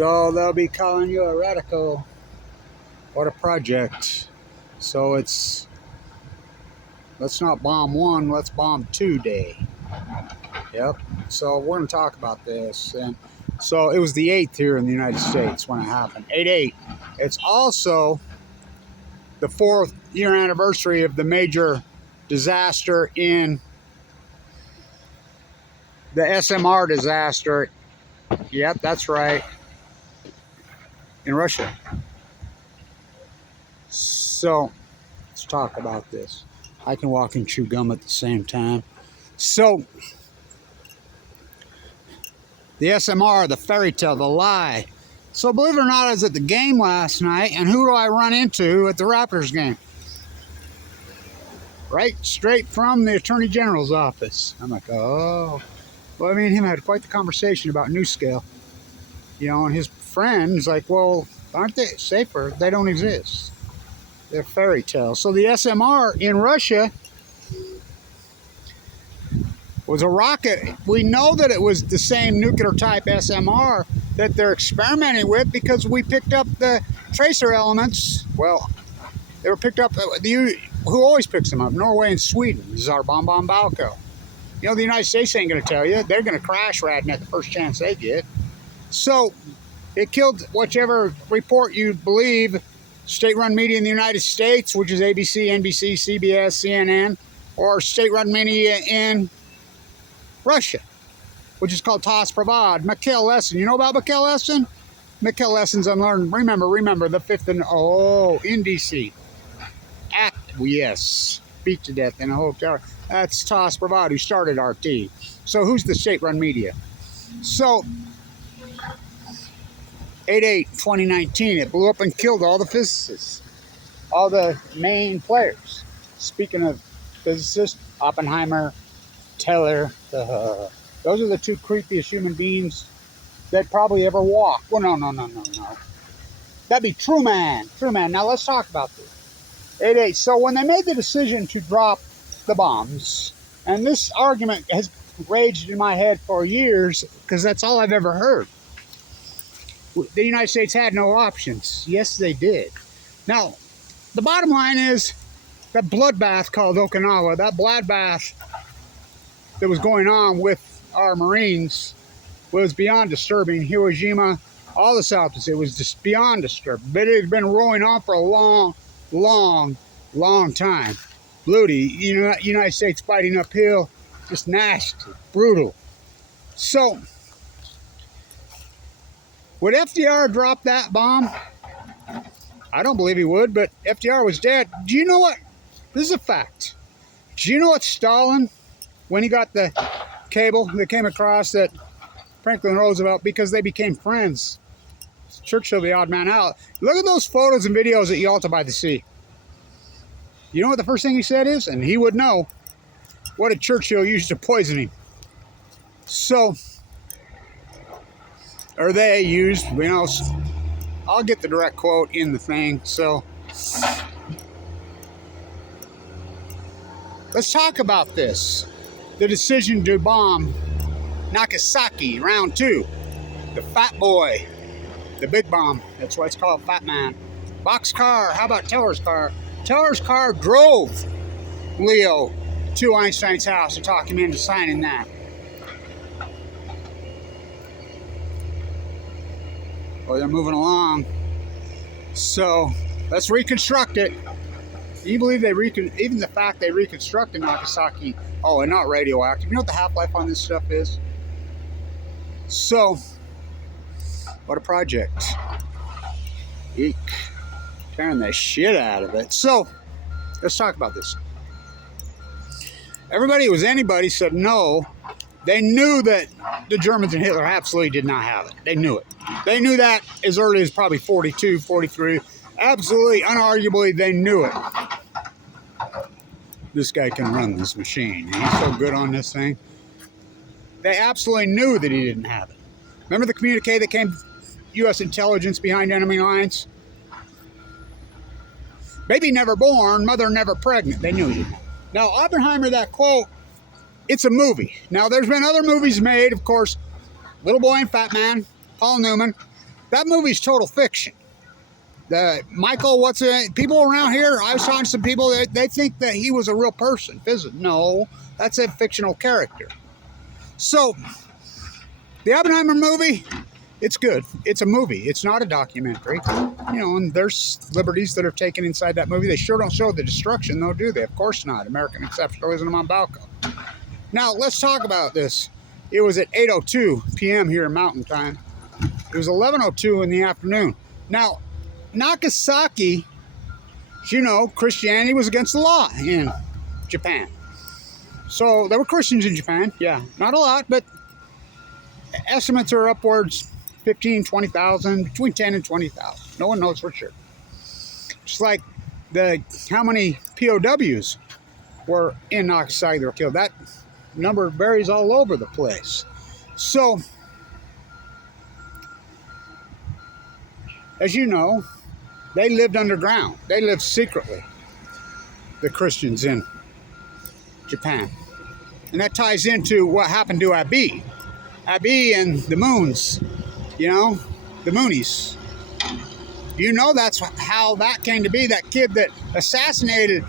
So they'll be calling you a radical or a project. So it's, let's not bomb one, let's bomb 2 day. Yep. So we're going to talk about this. And so it was the 8th here in the United States when it happened. 8/8. It's also the 4th year anniversary of the major disaster in the SMR disaster. Yep, that's right. In Russia. So let's talk about this. I can walk and chew gum at the same time. So the SMR, the fairy tale, the lie. So believe it or not, I was at the game last night, and who do I run into at the Raptors game? Right straight from the Attorney General's office. I'm like, oh. Well, me and him had quite the conversation about New Scale. You know, and his friend's like, well, aren't they safer? They don't exist. They're fairy tales. So the SMR in Russia was a rocket. We know that it was the same nuclear type SMR that they're experimenting with because we picked up the tracer elements. Well, they were picked up, who always picks them up? Norway and Sweden. This is our BALCO. You know, the United States ain't going to tell you. They're going to crash Radnet the first chance they get. So it killed whichever report you believe, state-run media in the United States, which is ABC, NBC, CBS, CNN, or state-run media in Russia, which is called TASS Provad. Mikhail Lessin. You know about Mikhail Lessin? Mikhail Lessin's unlearned. Remember the 5th and in DC. Yes, beat to death in a hotel. That's TASS Provad, who started RT. So who's the state-run media? So 8/8/2019, it blew up and killed all the physicists, all the main players. Speaking of physicists, Oppenheimer, Teller, those are the 2 creepiest human beings that probably ever walked. Well, no. That'd be Truman. Now let's talk about this. 8/8. So when they made the decision to drop the bombs, and this argument has raged in my head for years because that's all I've ever heard. The United States had no options. Yes, they did. Now, the bottom line is that bloodbath called Okinawa, that bloodbath that was going on with our Marines was beyond disturbing. Hiroshima, all the South Pacific, it was just beyond disturbing. But it had been rolling on for a long time. Bloody, United States fighting uphill, just nasty, brutal. So, would FDR drop that bomb? I don't believe he would, but FDR was dead. Do you know what? This is a fact. Do you know what Stalin, when he got the cable that came across that Franklin Roosevelt, because they became friends, Churchill the odd man out. Look at those photos and videos at Yalta by the Sea. You know what the first thing he said is? And he would know. What did Churchill use to poison him? So, or they used, I'll get the direct quote in the thing. So, let's talk about this. The decision to bomb Nagasaki, round 2. The fat boy. The big bomb. That's why it's called Fat Man. Boxcar. How about Teller's car? Teller's car drove Leo to Einstein's house to talk him into signing that. Well, they're moving along. So, let's reconstruct it. Do you believe even the fact they reconstructed Nagasaki, and not radioactive. You know what the half-life on this stuff is? So, what a project. Eek. Tearing the shit out of it. So, let's talk about this. Everybody who was anybody said no. They knew that the Germans and Hitler absolutely did not have it. They knew it. They knew that as early as probably 42, 43. Absolutely, unarguably, they knew it. This guy can run this machine. He's so good on this thing. They absolutely knew that he didn't have it. Remember the communique that came U.S. intelligence behind enemy lines? Baby never born, mother never pregnant. They knew he didn't. Now, Oppenheimer, that quote, it's a movie. Now, there's been other movies made, of course, Little Boy and Fat Man, Paul Newman. That movie's total fiction. Michael, people around here, I was talking to some people, they think that he was a real person. No, that's a fictional character. So, the Oppenheimer movie, it's good. It's a movie. It's not a documentary. You know, and there's liberties that are taken inside that movie. They sure don't show the destruction, though, do they? Of course not. American exceptionalism on BALCO. Now, let's talk about this. It was at 8:02 p.m. here in Mountain Time. It was 11:02 in the afternoon. Now, Nagasaki, you know, Christianity was against the law in Japan. So, there were Christians in Japan. Yeah, not a lot, but estimates are upwards 15, 20,000, between 10 and 20,000. No one knows for sure. Just like how many POWs were in Nagasaki that were killed. That number varies all over the place. So, as you know, they lived underground. They lived secretly, the Christians in Japan. And that ties into what happened to Abe. Abe and the Moons, you know, the Moonies. You know that's how that came to be. That kid that assassinated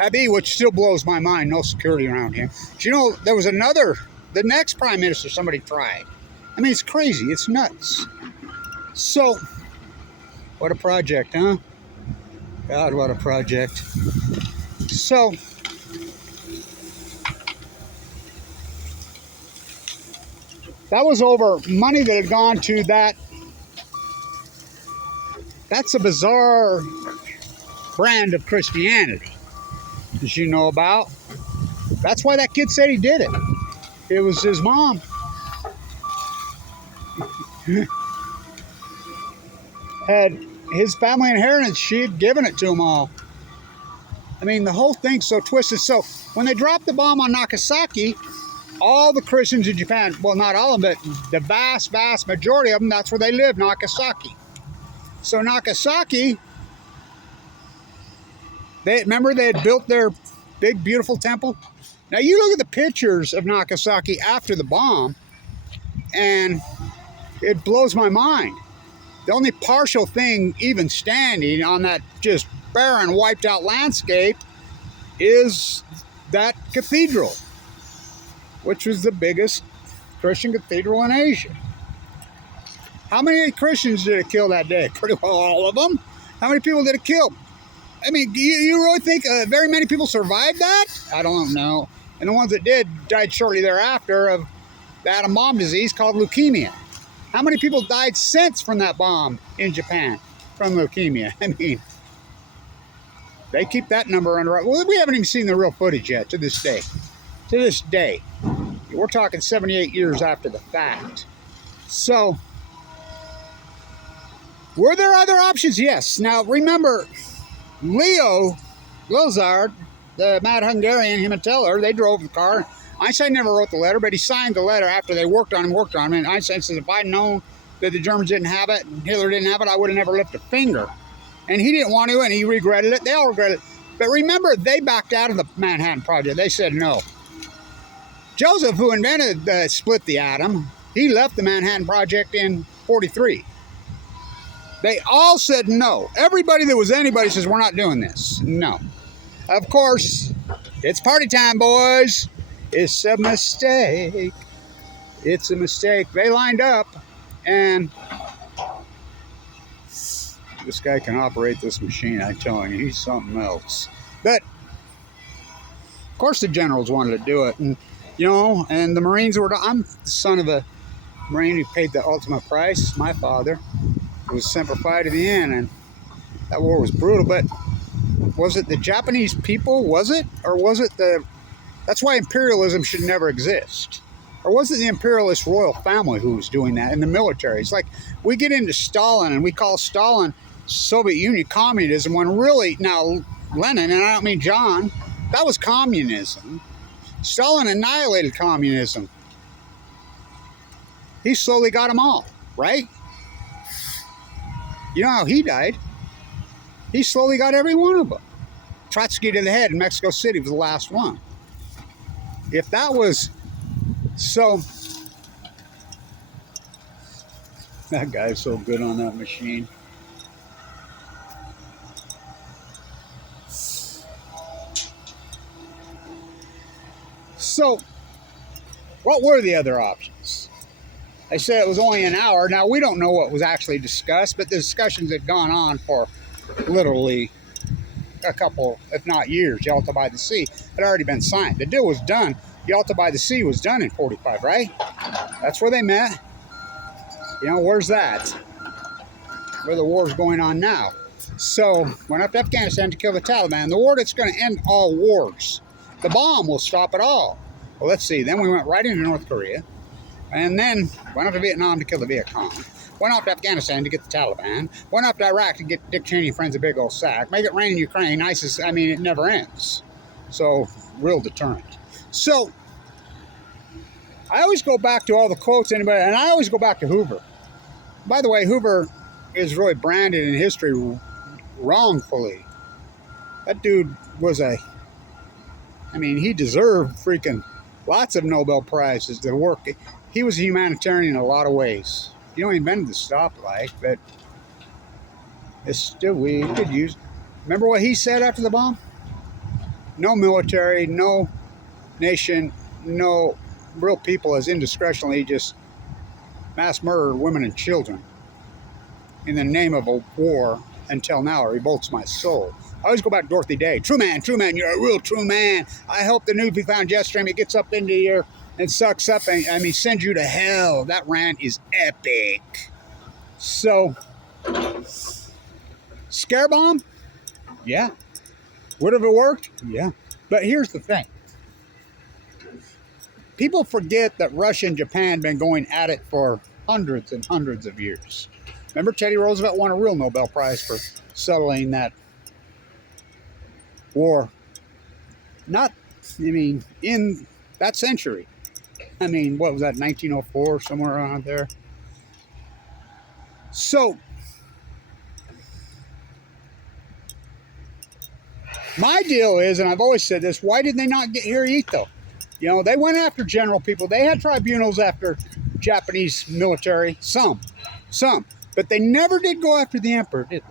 Abe, which still blows my mind, no security around him. Do you know, there was the next prime minister somebody tried. I mean, it's crazy. It's nuts. So, what a project, huh? God, what a project. So, that was over money that had gone to that. That's a bizarre brand of Christianity, as you know about. That's why that kid said he did it. It was his mom. Had his family inheritance, she had given it to them all. I mean, the whole thing's so twisted. So, when they dropped the bomb on Nagasaki, all the Christians in Japan, well, not all of them, but the vast, vast majority of them, that's where they live, Nagasaki. So Nagasaki, remember they had built their big, beautiful temple? Now you look at the pictures of Nagasaki after the bomb, and it blows my mind. The only partial thing even standing on that just barren, wiped out landscape is that cathedral, which was the biggest Christian cathedral in Asia. How many Christians did it kill that day? Pretty well all of them. How many people did it kill? I mean, do you really think very many people survived that? I don't know. And the ones that did died shortly thereafter of the atom bomb disease called leukemia. How many people died since from that bomb in Japan from leukemia? I mean, they keep that number under. Well, we haven't even seen the real footage yet to this day. To this day. We're talking 78 years after the fact. So, were there other options? Yes. Now, remember, Leo Lozard, the mad Hungarian, him and Teller, they drove the car. Einstein never wrote the letter, but he signed the letter after they worked on him. And Einstein says, if I'd known that the Germans didn't have it and Hitler didn't have it, I would have never lifted a finger. And he didn't want to, and he regretted it. They all regretted it. But remember, they backed out of the Manhattan Project. They said no. Joseph, who invented the split the atom, he left the Manhattan Project in '43. They all said no. Everybody that was anybody says, we're not doing this. No. Of course, it's party time, boys. It's a mistake. It's a mistake. They lined up, and this guy can operate this machine, I'm telling you. He's something else. But, of course, the generals wanted to do it. And, you know, and the Marines were, I'm the son of a Marine who paid the ultimate price. My father was Semper Fi to the end, and that war was brutal. But was it the Japanese people? Was it? Or was it that's why imperialism should never exist. Or was it the imperialist royal family who was doing that in the military? It's like we get into Stalin and we call Stalin Soviet Union communism when really, now Lenin, and I don't mean John, that was communism. Stalin annihilated communism. He slowly got them all, right? You know how he died? He slowly got every one of them. Trotsky to the head in Mexico City was the last one. If that was so, That guy's so good on that machine. So, what were the other options? They said it was only an hour. Now, we don't know what was actually discussed, but the discussions had gone on for literally a couple, if not years. Yalta by the Sea had already been signed. The deal was done. Yalta by the Sea was done in 45, right? That's where they met. You know, where's that? Where the war's going on now. So, went up to Afghanistan to kill the Taliban. The war that's going to end all wars. The bomb will stop it all. Well, let's see. Then we went right into North Korea. And then went up to Vietnam to kill the Viet Cong. Went off to Afghanistan to get the Taliban. Went off to Iraq to get Dick Cheney and friends a big old sack. Make it rain in Ukraine. ISIS, I mean, it never ends. So, real deterrent. So, I always go back to all the quotes, and I always go back to Hoover. By the way, Hoover is really branded in history wrongfully. That dude was he deserved freaking lots of Nobel Prizes to work. He was a humanitarian in a lot of ways. You know, he invented the stoplight, but it's still, we could use. Remember what he said after the bomb? No military, no nation, no real people has indiscretionally just mass murdered women and children in the name of a war until now. It revolts my soul. I always go back to Dorothy Day. True man, you're a real true man. I hope the newfound jet stream, it gets up into here and sucks up and sends you to hell. That rant is epic. So, scare bomb? Yeah. Would have it worked? Yeah. But here's the thing. People forget that Russia and Japan have been going at it for hundreds and hundreds of years. Remember, Teddy Roosevelt won a real Nobel Prize for settling that war. In that century. What was that, 1904, somewhere around there? So, my deal is, and I've always said this, why did they not get here to eat, though? You know, they went after general people. They had tribunals after Japanese military. Some. But they never did go after the emperor, did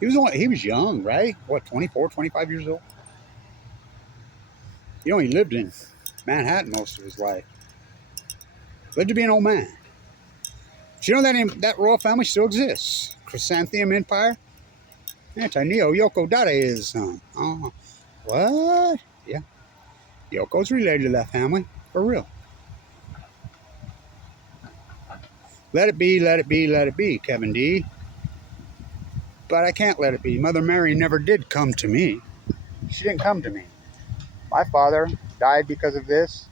they? He was young, right? What, 24, 25 years old? You know, he lived in Manhattan most of his life. Lived to be an old man. Do you know that royal family still exists? Chrysanthemum Empire? Anti-Neo Yoko Dade's son. What? Yeah. Yoko's related to that family. For real. Let it be, let it be, let it be, Kevin D. But I can't let it be. Mother Mary never did come to me. She didn't come to me. My father died because of this.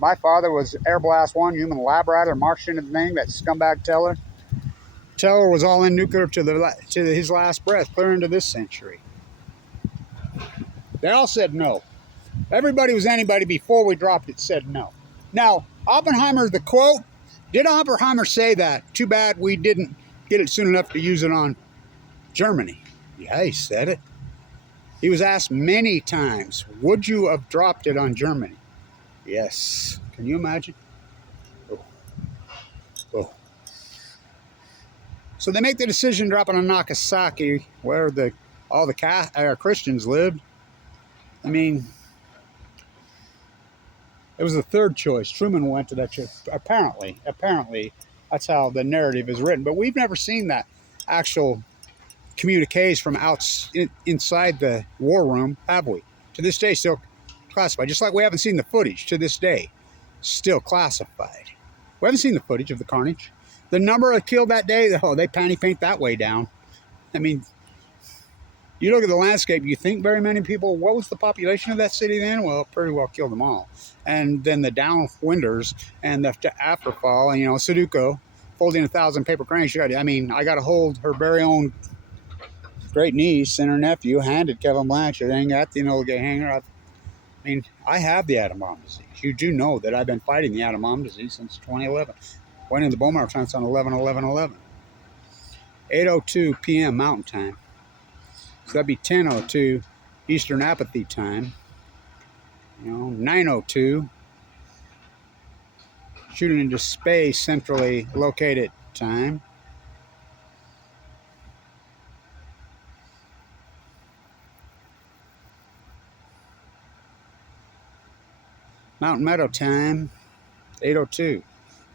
My father was Air Blast 1, human lab rat, marched into the thing, that scumbag Teller. Teller was all in nuclear to his last breath, clear into this century. They all said no. Everybody was anybody before we dropped it said no. Now, Oppenheimer, the quote, did Oppenheimer say that? Too bad we didn't get it soon enough to use it on Germany. Yeah, he said it. He was asked many times, would you have dropped it on Germany? Yes. Can you imagine? Oh. So they make the decision to drop it on Nagasaki, where all the Christians lived. It was the third choice. Truman went to that church. Apparently, that's how the narrative is written. But we've never seen that actual communiques from inside the war room, have we? To this day, still classified. Just like we haven't seen the footage to this day, still classified. We haven't seen the footage of the carnage. The number of killed that day, they panty paint that way down. You look at the landscape, you think very many people, what was the population of that city then? Well, pretty well killed them all. And then the downwinders and the afterfall, and, Sudoku, folding 1,000 paper cranes. I got to hold her very own great niece and her nephew, handed Kevin Blanch, and got the hanger. I have the atom bomb disease. You do know that I've been fighting the atom bomb disease since 2011. Went in the bone marrow transplant on 11/11/11. 8:02 p.m. Mountain Time. So that'd be 10:02 Eastern Apathy Time. 9:02. Shooting into space, centrally located time. Mountain Meadow time, 8:02.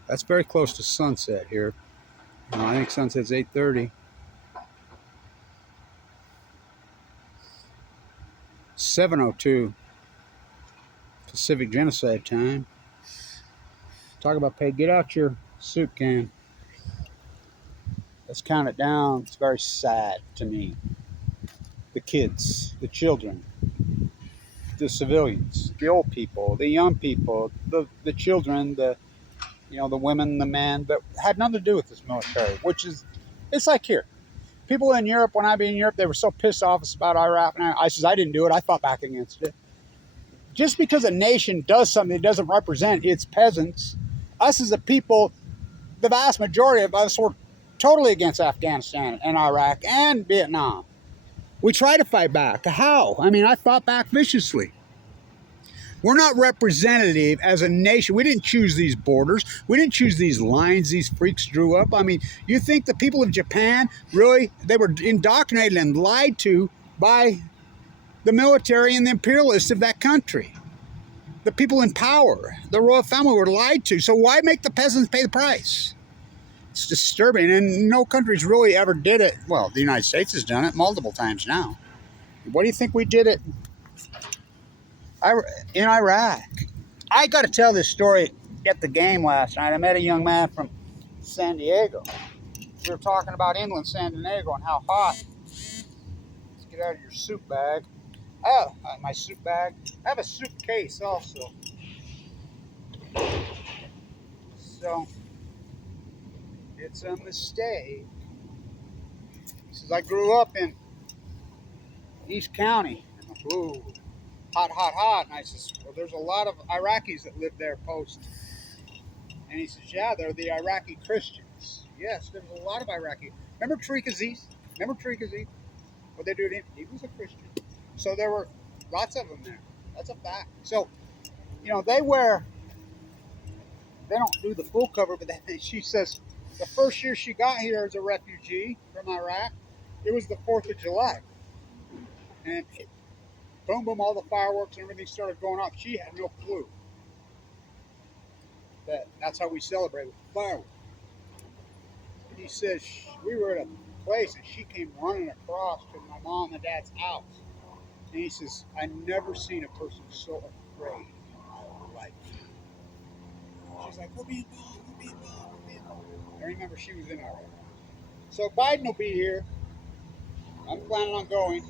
That's very close to sunset here. I think sunset's 8:30. 7:02 Pacific Genocide time. Talk about pay. Get out your soup can. Let's count it down. It's very sad to me. The kids, the children, the civilians, the old people, the young people, the children, the women, the men that had nothing to do with this military, which is, it's like here. People in Europe, when I be in Europe, they were so pissed off about Iraq. And I says, I didn't do it. I fought back against it. Just because a nation does something it doesn't represent its peasants, us as a people, the vast majority of us were totally against Afghanistan and Iraq and Vietnam. We try to fight back. How? I mean, I fought back viciously. We're not representative as a nation. We didn't choose these borders. We didn't choose these lines these freaks drew up. I mean, you think the people of Japan, really, they were indoctrinated and lied to by the military and the imperialists of that country. The people in power, the royal family, were lied to. So why make the peasants pay the price? It's disturbing, and no country's really ever did it. Well, the United States has done it multiple times now. What do you think we did it in Iraq? I got to tell this story at the game last night. I met a young man from San Diego. We were talking about inland San Diego and how hot. Let's get out of your soup bag. Oh, my soup bag. I have a suitcase also. So, it's a mistake. He says, I grew up in East County. Ooh, hot, hot, hot. And I says, well, there's a lot of Iraqis that live there post. And he says, yeah, they're the Iraqi Christians. Yes, there's a lot of Iraqi. Remember Tariq Aziz? What they do to him? He was a Christian. So there were lots of them there. That's a fact. So, they don't do the full cover, but she says the first year she got here as a refugee from Iraq, it was the 4th of July. And boom, boom, all the fireworks and everything started going off. She had no clue that's how we celebrate with fireworks. He says we were at a place and she came running across to my mom and dad's house. And he says, I never seen a person so afraid in my life. She's like, we'll be involved. I remember she was in Iraq. So Biden will be here. I'm planning on going.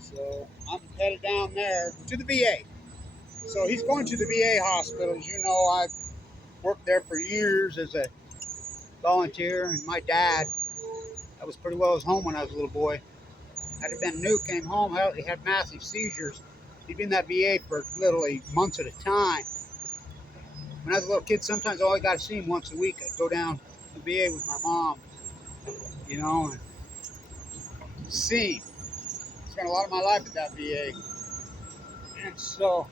So I'm headed down there to the VA. So he's going to the VA hospital. As you know, I've worked there for years as a volunteer. And my dad, I was pretty well at home when I was a little boy. Had been new, came home, he had massive seizures. He'd been in that VA for literally months at a time. When I was a little kid, sometimes I only got to see him once a week. I'd go down to the VA with my mom, and see him. Spent a lot of my life at that VA. And so,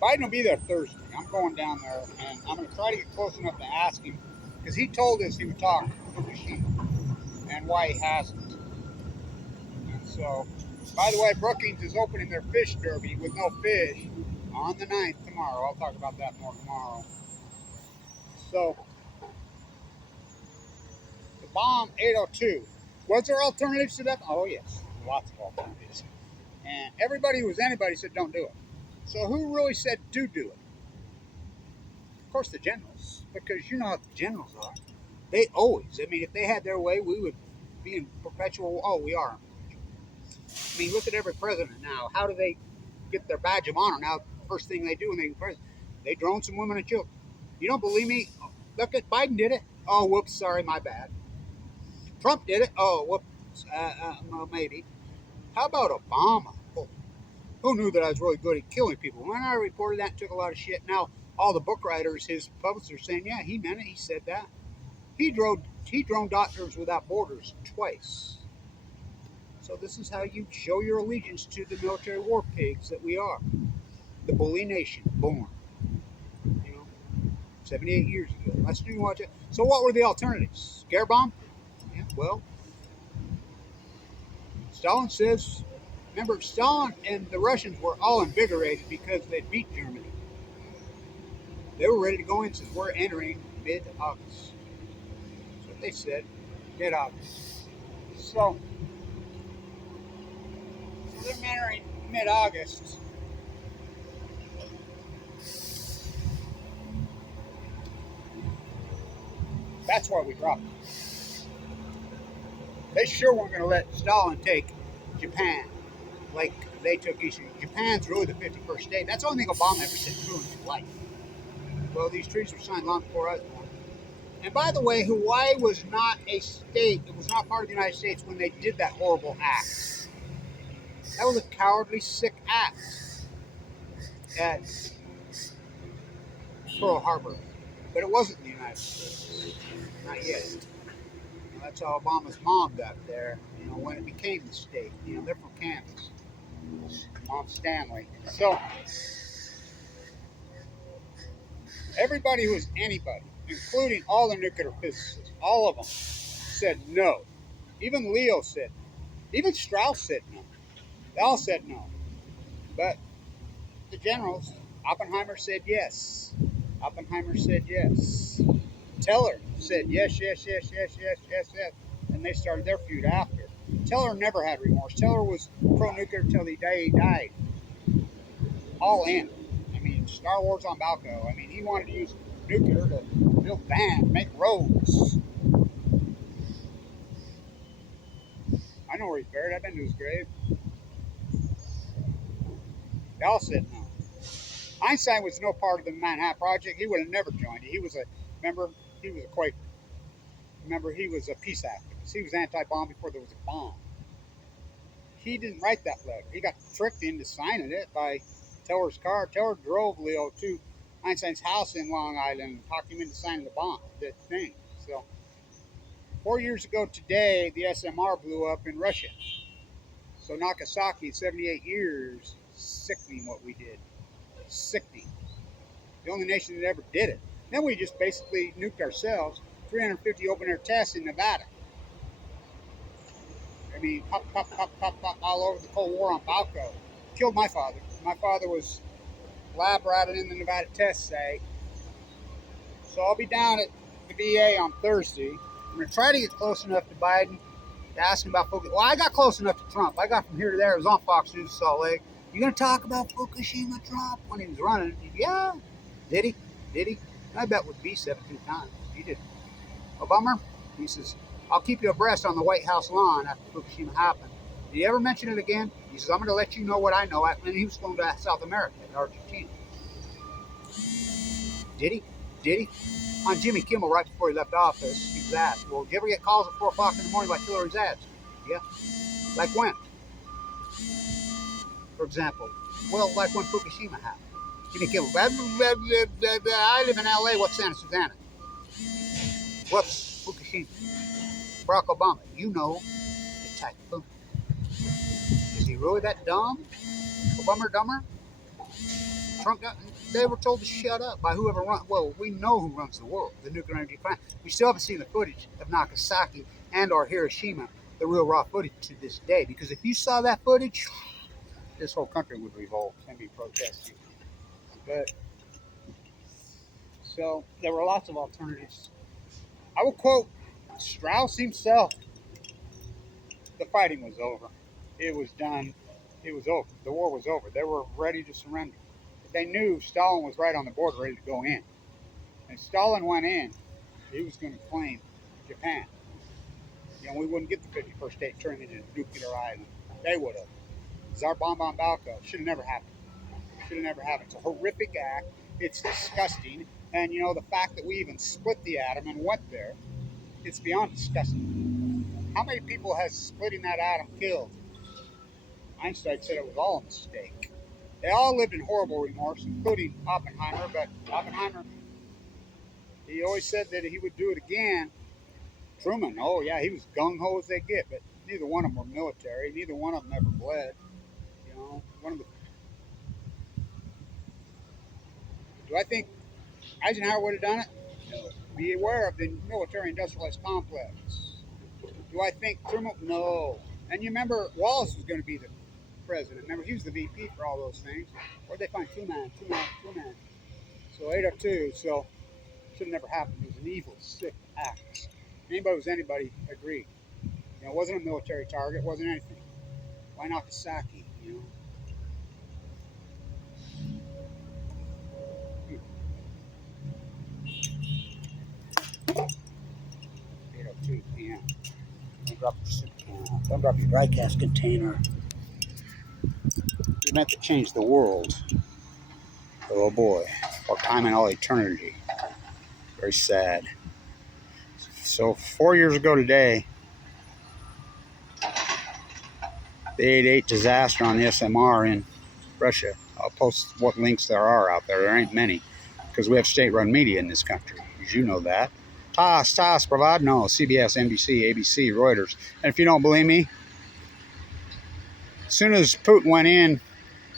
Biden will be there Thursday. I'm going down there, and I'm going to try to get close enough to ask him, because he told us he would talk to FUKUSHIMA and why he hasn't. And so, by the way, Brookings is opening their fish derby with no fish on the 9th tomorrow. I'll talk about that more tomorrow. So, the bomb 8:02. Was there alternatives to that? Oh, yes. Lots of alternatives. And everybody who was anybody said don't do it. So who really said do it? Of course, the generals. Because you know how the generals are. They always, if they had their way, we would be in perpetual, we are. Look at every president now. How do they get their badge of honor? Now, first thing they do when they get president, they drone some women and children. You don't believe me? Look at Biden did it. Oh, whoops, sorry, my bad. Trump did it. Oh, whoops, well, maybe. How about Obama? Oh, who knew that I was really good at killing people? When I reported that and took a lot of shit, now all the book writers, his publishers, are saying, yeah, he meant it. He said that. He droned Doctors Without Borders twice. So this is how you show your allegiance to the military war pigs that we are. the bully nation born. You know, 78 years ago. Let's do what. So what were the alternatives? Scare bomb? Yeah. Well, Stalin says. Remember, Stalin and the Russians were all invigorated because they beat Germany. They were ready to go in since we're entering mid-August. That's what they said, mid-August. So they're entering mid-August. That's why we dropped them. They sure weren't going to let Stalin take Japan like they took Eastern. Japan's really the 51st state. That's the only thing Obama ever said true in his life. Well, these treaties were signed long before I was born. And by the way, Hawaii was not a state. It was not part of the United States when they did that horrible act. That was a cowardly, sick act at Pearl Harbor. But it wasn't the United States. Not yet. That's how Obama's mom got there, when it became the state. They're from Kansas. Mom Stanley. So, everybody who was anybody, including all the nuclear physicists, all of them, said no. Even Leo said no. Even Strauss said no. They all said no. But the generals, Oppenheimer said yes. Oppenheimer said yes. Teller said yes, yes, yes, yes, yes, yes, yes. And they started their feud after. Teller never had remorse. Teller was pro-nuclear until the day he died. All in. I mean, Star Wars on BALCO. I mean, he wanted to use nuclear to build dams, make roads. I know where he's buried. I've been to his grave. They all said no. Einstein was no part of the Manhattan Project. He would have never joined it. He was he was a Quaker. Remember, he was a peace activist. He was anti-bomb before there was a bomb. He didn't write that letter. He got tricked into signing it by Teller's car. Teller drove Leo to Einstein's house in Long Island and talked him into signing the thing. So, 4 years ago today, the SMR blew up in Russia. So Nagasaki, 78 years, sickening what we did. Sickening. The only nation that ever did it. Then we just basically nuked ourselves. 350 open air tests in Nevada. I mean, pop, pop, pop, pop, pop, all over the Cold War on BALCO. Killed my father. My father was lab ratted in the Nevada test site. So I'll be down at the VA on Thursday. I'm going to try to get close enough to Biden to ask him about Fukushima. Well, I got close enough to Trump. I got from here to there. It was on Fox News Salt Lake. You going to talk about Fukushima Trump when he was running? Yeah. Did he? Did he? I bet would be 17 times. He did. Obama, he says, I'll keep you abreast on the White House lawn after Fukushima happened. Did he ever mention it again? He says, I'm going to let you know what I know. And he was going to South America, Argentina. Did he? Did he? On Jimmy Kimmel, right before he left office, he was asked, well, did you ever get calls at 4 o'clock in the morning like Hillary's ads? Yeah. Like when? For example, well, like when Fukushima happened. Jimmy Kimmel, I live in L.A. What's Santa Susana? What's Fukushima? Barack Obama, you know the typhoon. Is he really that dumb? Obama dumber? Trump, they were told to shut up by whoever runs. Well, we know who runs the world, the nuclear energy plant. We still haven't seen the footage of Nagasaki and or Hiroshima, the real raw footage to this day. Because if you saw that footage, this whole country would revolt and be protesting. But so there were lots of alternatives. I will quote Strauss himself: "The fighting was over. It was done. It was over. The war was over. They were ready to surrender. They knew Stalin was right on the border, ready to go in. And Stalin went in. He was going to claim Japan. We wouldn't get the 51st state turned into a nuclear island. They would have. Tsar bomb on BALCO. Should have never happened. Should have never happened. It's a horrific act. It's disgusting. And, the fact that we even split the atom and went there, it's beyond disgusting. How many people has splitting that atom killed? Einstein said it was all a mistake. They all lived in horrible remorse, including Oppenheimer, but Oppenheimer, he always said that he would do it again. Truman, oh yeah, he was gung-ho as they get, but neither one of them were military. Neither one of them ever bled. One of the Do I think Eisenhower would have done it? No. Be aware of the military-industrialist complex. Do I think Truman? No. And you remember Wallace was going to be the president. Remember, he was the VP for all those things. Where'd they find two man? So 802. So should have never happened. It was an evil, sick act. Anybody was anybody agreed. You know, it wasn't a military target. It wasn't anything. Why Nagasaki? You know. 802 p.m. Don't drop your soup can. Don't drop your dry cast container. You meant to change the world. Oh boy. For time and all eternity. Very sad. So 4 years ago today, the 8/8 disaster on the SMR in Russia. I'll post what links there are out there. There ain't many, because we have state-run media in this country. As you know that. TASS, Provad, no, CBS, NBC, ABC, Reuters. And if you don't believe me, as soon as Putin went in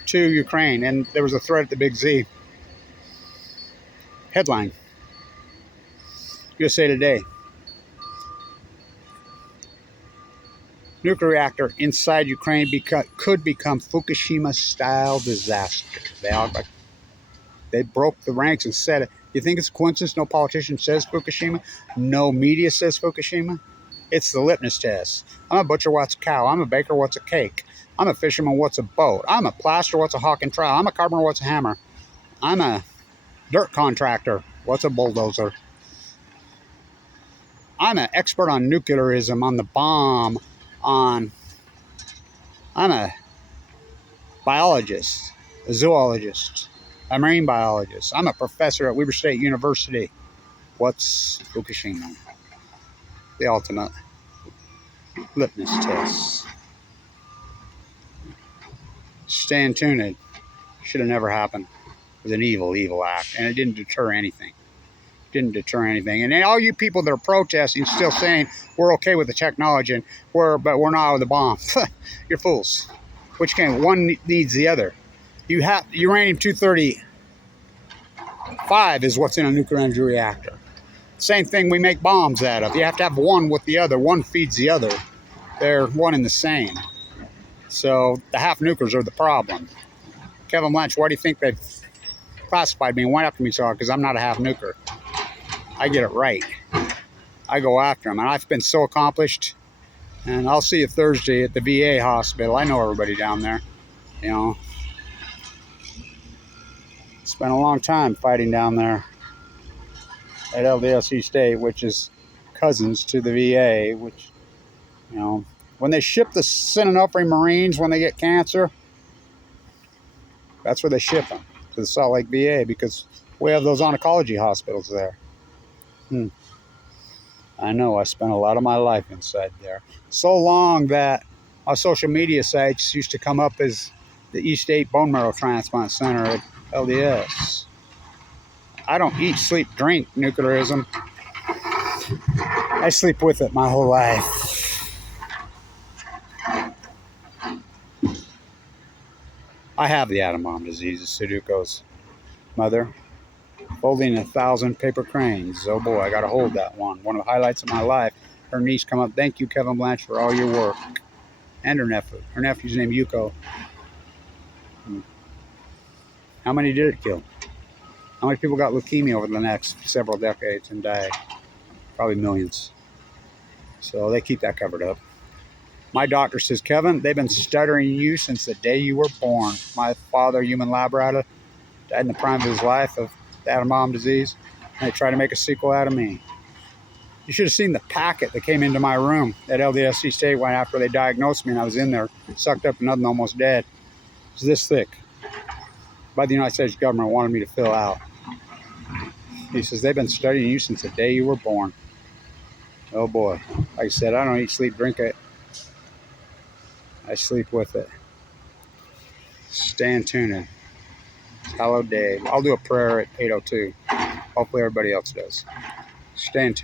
to Ukraine, and there was a threat at the Big Z, headline, USA Today, nuclear reactor inside Ukraine could become Fukushima-style disaster. They broke the ranks and said it. You think it's a coincidence no politician says Fukushima? No media says Fukushima? It's the litmus test. I'm a butcher, what's a cow? I'm a baker, what's a cake? I'm a fisherman, what's a boat? I'm a plasterer, what's a hawk and trowel? I'm a carpenter, what's a hammer? I'm a dirt contractor, what's a bulldozer? I'm an expert on nuclearism, on the bomb, I'm a biologist, a zoologist, a marine biologist. I'm a professor at Weber State University. What's Fukushima? The ultimate litmus test. Staying tuned. Should have never happened. It was an evil, evil act, and it didn't deter anything. And all you people that are protesting, still saying we're okay with the technology, and but we're not with the bomb. You're fools. Which can one needs the other. You have uranium-235 is what's in a nuclear energy reactor. Same thing we make bombs out of. You have to have one with the other. One feeds the other. They're one and the same. So the half nukers are the problem. Kevin Blanch, why do you think they've classified me and went after me so hard? Because I'm not a half nuker. I get it right. I go after them, and I've been so accomplished. And I'll see you Thursday at the VA hospital. I know everybody down there. You know, spent a long time fighting down there at LDSC State, which is cousins to the VA. Which, you know, when they ship the Sinanofri Marines when they get cancer, that's where they ship them, to the Salt Lake VA, because we have those oncology hospitals there. I know, I spent a lot of my life inside there. So long that our social media sites used to come up as the East 8 Bone Marrow Transplant Center at LDS. I don't eat, sleep, drink nuclearism. I sleep with it my whole life. I have the atom bomb disease, Sudoku's mother. Folding 1,000 paper cranes. Oh boy, I got to hold that one. One of the highlights of my life. Her niece come up. Thank you, Kevin Blanch, for all your work. And her nephew. Her nephew's named Yuko. How many did it kill? How many people got leukemia over the next several decades and died? Probably millions. So they keep that covered up. My doctor says, Kevin, they've been studying you since the day you were born. My father, human lab rat, died in the prime of his life of atom bomb disease, and they tried to make a sequel out of me. You should have seen the packet that came into my room at LDSC State right after they diagnosed me, and I was in there, sucked up to nothing, almost dead. It was this thick. By the United States government wanted me to fill out. He says, they've been studying you since the day you were born. Oh boy. Like I said, I don't eat, sleep, drink it. I sleep with it. Staying tuned. Hello, Dave. I'll do a prayer at 8:02. Hopefully everybody else does. Stay tuned.